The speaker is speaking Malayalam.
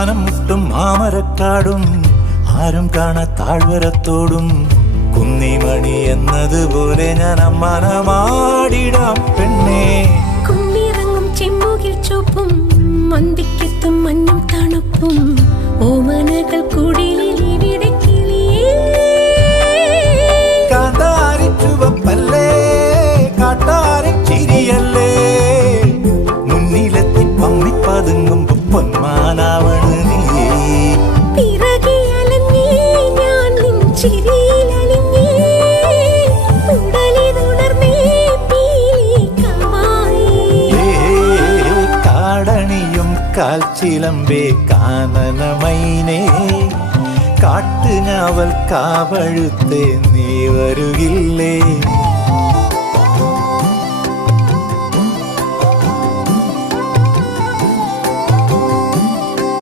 മാനം മുട്ടും മാമരക്കാടും ആരും കാണാ താഴ്വരത്തോടും കുന്നിമണി എന്നതുപോലെ ഞാൻ അമ്മാനമാടിടാം പെണ്ണേ. കുന്നിറങ്ങും ചെമ്മുകിൽ ചുവപ്പും മന്തിക്കെത്തും മഞ്ഞും തണുപ്പും ഓമനകൾ കുടിലിൽ ഇവിടെ കിളിയേ. കാന്താരി ചുവപ്പല്ലേ കാട്ടാരി ചിരിയല്ലേ മുന്നിലെത്തി പമ്മി പതുങ്ങുമ്പോ പൊന്മാനാവണ് നീ. പിറകെ അലഞ്ഞേ ഞാൻ നിൻ ചിരിയിലലിഞ്ഞേ ഉടലിതുണർന്നേ പീലിക്കമായി. കാടണിയും കാൽച്ചിലമ്പേ കാനനമൈനേ കാട്ടുഞാവൽ കാവഴുത്തേ നീ വരുകില്ലേ.